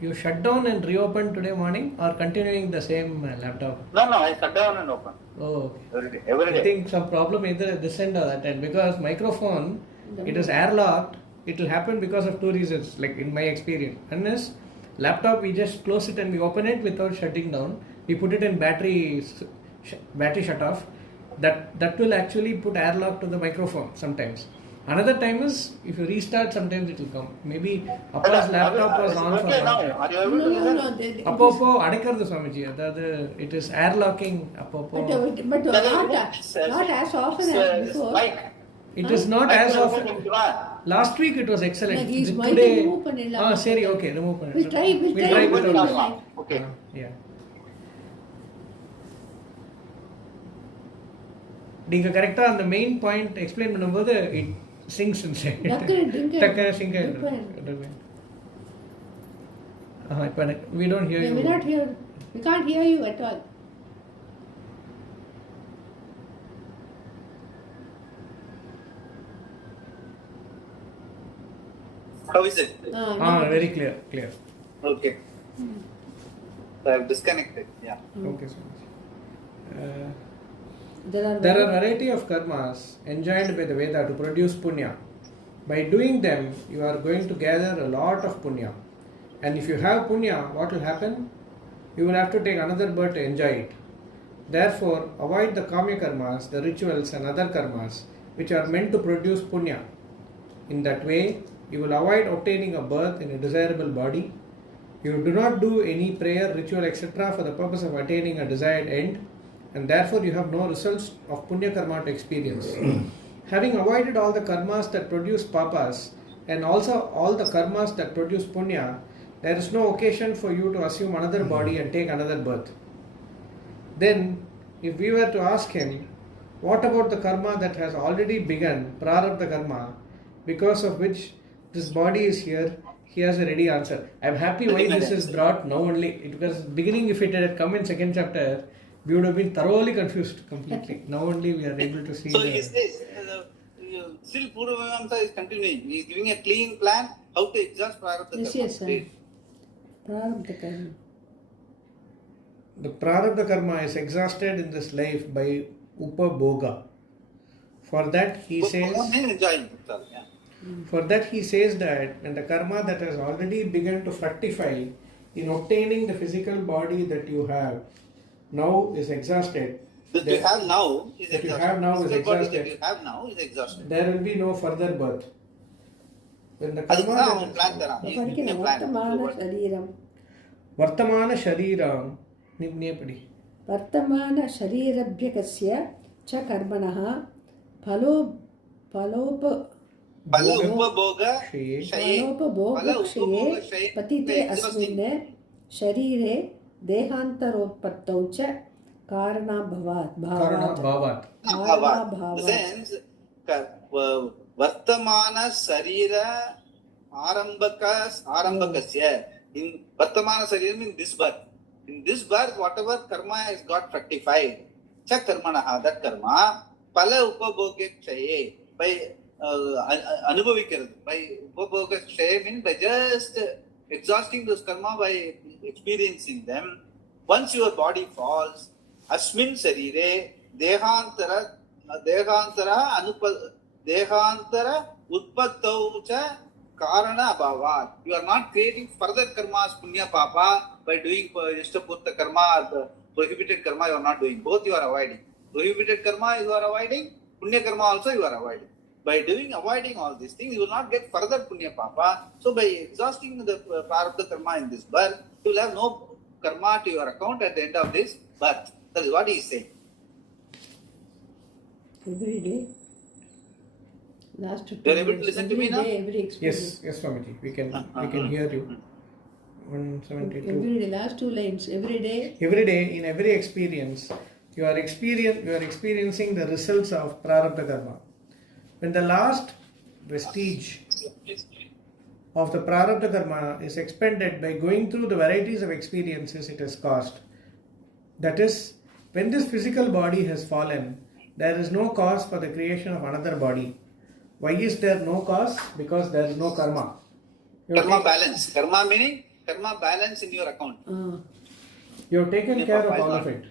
you shut down and reopen today morning or continuing the same laptop? No, I shut down and open. Oh, okay. Every day. I think some problem either at this end or that end because microphone, it is airlocked. It will happen because of two reasons, like in my experience. One is laptop, we just close it and we open it without shutting down. We put it in battery shut off. That will actually put airlock to the microphone sometimes. Another time is if you restart, sometimes it will come. Maybe Appa's laptop was on for a long time. Are you able to listen? No. Appo adikardu Swamiji. It is airlocking. But not as often as before. Mike. It is not as often. Last week it was excellent. No, he's Today, remove panilla. Seri, okay, remove panilla. We'll try without it. Okay. Yeah. நீங்க கரெக்ட்டா அந்த main point explain பண்ணும்போது it sinks inside. டக்கன sink ஆயிடுது. இப்போ we don't hear you. We not hear. We can't hear you at all. How is it? Very clear. Okay. So I have disconnected. Yeah. Okay, so there are variety of karmas enjoined by the Veda to produce punya. By doing them, you are going to gather a lot of punya. And if you have punya, what will happen? You will have to take another birth to enjoy it. Therefore, avoid the kamya karmas, the rituals and other karmas which are meant to produce punya. In that way, you will avoid obtaining a birth in a desirable body. You do not do any prayer, ritual, etc. for the purpose of attaining a desired end. And therefore you have no results of punya karma to experience. Having avoided all the karmas that produce papas and also all the karmas that produce punya, there is no occasion for you to assume another body and take another birth. Then, if we were to ask him, what about the karma that has already begun, prarabdha karma, because of which this body is here, he has a ready answer. I am happy why this is brought now only. Because beginning, if it had come in second chapter, we would have been thoroughly confused completely. Now only we are able to see. So he says, still Purva Mimamsa is continuing. He is giving a clean plan how to exhaust prarabdha karma. Yes, sir. Prarabdha karma. The prarabdha karma is exhausted in this life by upabhoga. For that he says. For that he says that when the karma that has already begun to fructify in obtaining the physical body that you have now is exhausted. That you have now is that exhausted. You have now is exhausted. That you have now is exhausted. There will be no further birth. When the karma Vartamana Shariram Nipnepadi. Vartamana Sharirabhyakasya cha karmanaha Phalopabhoga Kshaye Patite Asmine Sharire Dehantaropatau cha Karana Bhavat. The sense Vartamana Sarira Arambakasya. In Vartamana Sarira means this birth. In this birth, whatever karma has got fructified, cha karmanaha, that karma, pala upabhoga kshaye, by anubhavikaradu, by upabhoga kshaye means by just exhausting those karma by experiencing them. Once your body falls, asmin sarire, dehantara utpattau cha karana abhavat. You are not creating further karmas, punya papa, by doing ishtapurta karma, the prohibited karma you are not doing. Both you are avoiding. Prohibited karma you are avoiding, punya karma also you are avoiding. By avoiding all these things, you will not get further punya papa. So by exhausting the prarabdha karma in this birth, you will have no karma to your account at the end of this birth. That is what he is saying. Every day. Last 2 You are able to listen to me now? Every experience. Yes, Swamiji. We can hear you. 172. Every day, last 2 lines. Every day. Every day, in every experience, you are experiencing the results of prarabdha karma. When the last vestige of the prarabdha karma is expended by going through the varieties of experiences it has caused, that is, when this physical body has fallen, there is no cause for the creation of another body. Why is there no cause? Because there is no karma. Karma balance. Karma meaning karma balance in your account. You have taken care of all of it.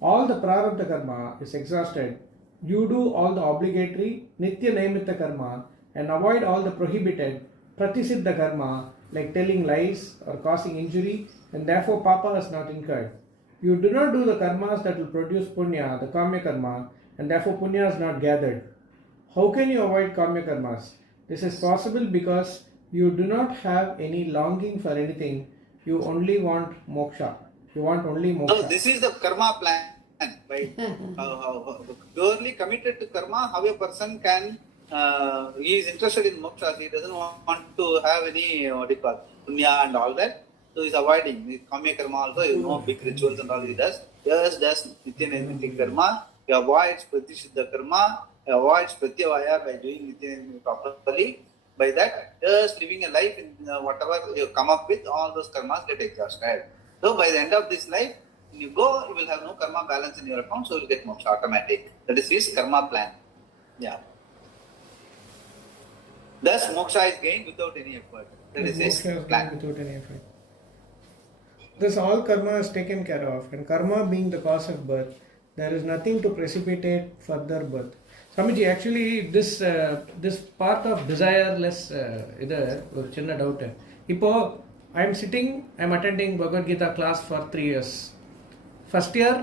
All the prarabdha karma is exhausted. You do all the obligatory nitya naimitta karma and avoid all the prohibited pratisiddha karma like telling lies or causing injury, and therefore papa is not incurred. You do not do the karmas that will produce punya, the kamya karma, and therefore punya is not gathered. How can you avoid kamya karmas? This is possible because you do not have any longing for anything. You only want moksha. You want only moksha. No, this is the karma plan. By purely committed to karma, how a person can, he is interested in moksha. He doesn't want to have any, punya and all that. So he is avoiding. The kamya karma also, big rituals and all he does. Just does nitya naimitta karma. He avoids pratisiddha karma. Avoids pratyavaya by doing it properly. By that, just living a life in whatever you come up with, all those karmas get exhausted. So by the end of this life, when you go, you will have no karma balance in your account, so you will get moksha automatic. That is his karma plan. Yeah. Thus, moksha is gained without any effort. That is his plan. Without any effort. Thus, all karma is taken care of, and karma being the cause of birth, there is nothing to precipitate further birth. Swamiji, actually this part of desireless இது ஒரு சின்ன doubt. இப்போ I am attending Bhagavad Gita class for 3 years. First year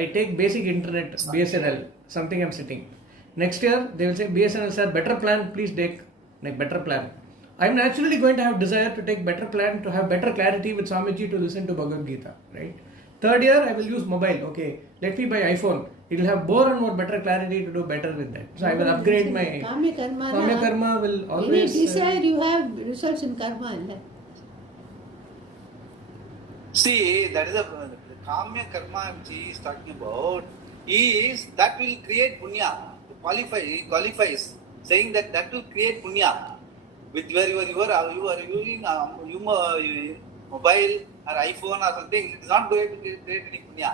I take basic internet BSNL, something I am sitting. Next year they will say BSNL sir, better plan, please take better plan. I am naturally going to have desire to take better plan, to have better clarity with Swamiji to listen to Bhagavad Gita, right? Third year I will use mobile. Okay, let me buy iPhone. It will have more and more better clarity to do better with that. So I will upgrade my Kamya karma will always. Any desire you have results in karma. See, that is the Kamya Karma which he is talking about, is that will create punya. He qualifies, saying that will create punya. With where you are using mobile or iPhone or something, it is not going to create any punya.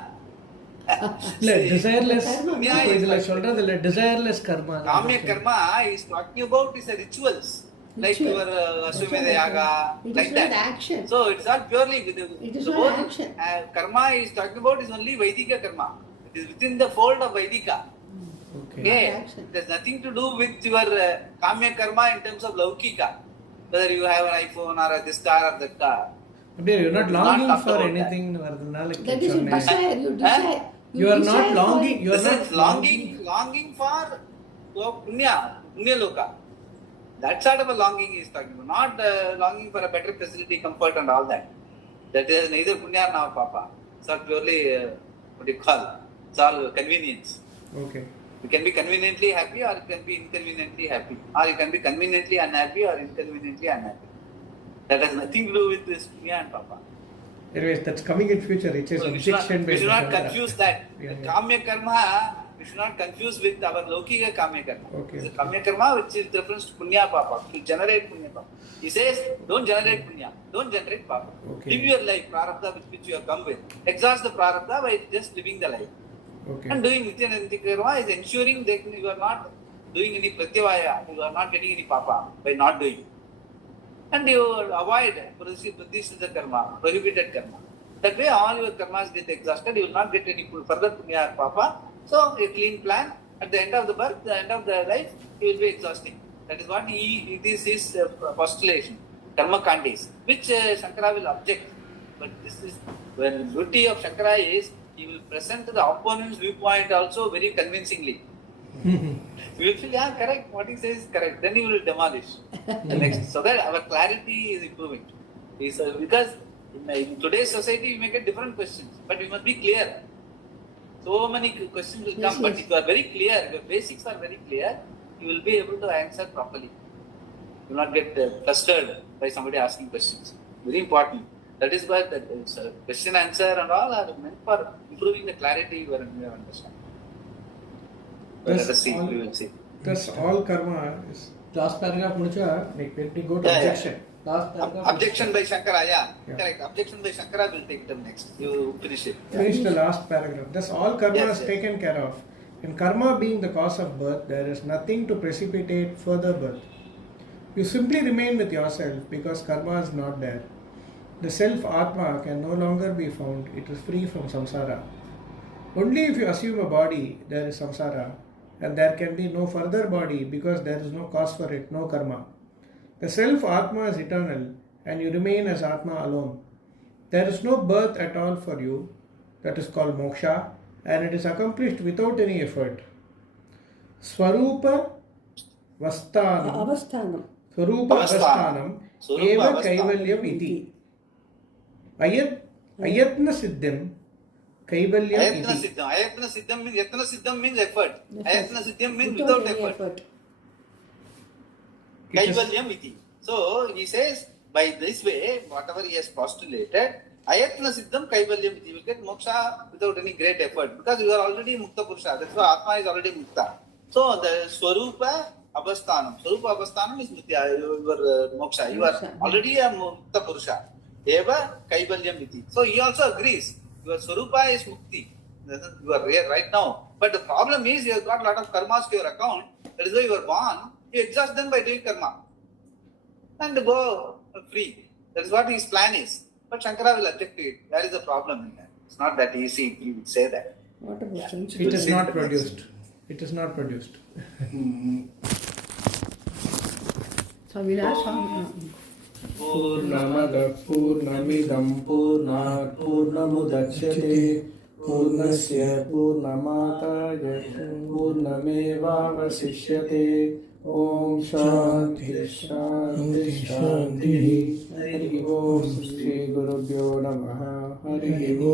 desireless punya இதுல is சொல்றதுல desireless karma Kamya Karma is talking about is the rituals. Like Ritual. your Aswamedha Yaga, It like is that. not action. So it's not purely with It is the not whole action. Karma is talking about is only Vaidika Karma. It is within the fold of Vaidika. okay Okay, Not action. there's nothing to do with your Kamya Karma in terms of Laukika. Whether you have an iPhone or this car or that car. அப்படியே you're not Not longing talked for about anything வரதுனால That is you சொன்னேன். desire. You desire. You are not desire longing. for- You are This not is longing for Punya Loka. That sort of a longing he is talking about, not longing for a better facility, comfort and all that. That is neither Punya nor Papa. It's all purely, what do you call, it's all convenience. Okay. You can be conveniently happy or you can be inconveniently happy. Or you can be conveniently unhappy or inconveniently unhappy. That has nothing to do with this Punya and Papa. Anyways, that's coming in future. It is So objection we based. should not confuse that. Yeah, The yeah. Kamya Karma, we should not confuse with our Laukika Kamya Karma. Okay. It's a Kamya Karma which is reference to Punya Papa, to generate Punya Papa. He says, don't generate Punya, don't generate Papa. Okay. Live your life, Prarabdha with which you have come with. Exhaust the Prarabdha by just living the life. Okay. And doing Nitya Nitya Karma is ensuring that you are not doing any Pratyavaya, you are not getting any Papa by not doing. And you avoid Pradishita Karma, prohibited Karma. That way all your karmas get exhausted, you will not get any further punya or papa. So a clean plan, at the end of the birth, the end of the life, you will be exhausting. That is what it is his postulation, karma kandis, which Shankara will object. But this is, when the beauty of Shankara is, he will present the opponent's viewpoint also very convincingly. You will feel, yeah, correct, what he says is correct. Then he will demolish the next. So that our clarity is improving. Because in today's society, you may get different questions, but you must be clear. So many questions will come, but if you are very clear, your basics are very clear, you will be able to answer properly. You will not get flustered by somebody asking questions. Very important. That is why the question answer and all are meant for improving the clarity of your understanding. Let us see, we will see. Thus all karma is last paragraph mucha like when we go to objection. Last paragraph. Objection by Shankara, Yeah. correct. Objection by Shankara will take it up next. You finish it. Finish the last paragraph. Thus all karma Yes, is yes. taken care of. In karma being the cause of birth, there is nothing to precipitate further birth. You simply remain with yourself because karma is not there. The self Atma can no longer be found. It is free from samsara. Only if you assume a body, there is samsara, and there can be no further body because there is no cause for it, no karma. The self Atma is eternal and you remain as Atma alone. There is no birth at all for you, that is called moksha, and it is accomplished without any effort. Swarupa Vastanam Avasthanam. Swarupa Avasthanam Swarupa Eva Avasthanam. Kaivalyam Iti. Ayatna Siddham Kaivalyam Ayatna Iti. Siddham. Ayatna Siddham means effort. Ayatna Siddham means Without without any effort. effort. Kaivalyam iti. So he says, by this way, whatever he has postulated, Ayatna Siddham Kaivalyam iti. You will get moksha without any great effort because you are already Mukta Purusha. That's why Atma is already Mukta. So the Swarupa Avasthanam. Swarupa Avasthanam is Mukta, your moksha. You are already a Mukta Purusha. Eva Kaivalyam iti. So he also agrees. Your Swarupa is Mukti. You are here right now. But the problem is you have got a lot of karmas to your account. That is why you are born. You exhaust them by doing karma. And go free. That is what his plan is. But Shankara will object to it. There is a problem in that. It's not that easy. He would say that. What about sense? It is not produced. It is not produced. So we'll ask Purnamada Purnamidam Purnat Purnamudachyate Purnasya Purnamataya Purnamevavasishyate Om Shanti Shanti Shanti Hari Om Shri Gurubhyo Namaha Hari Om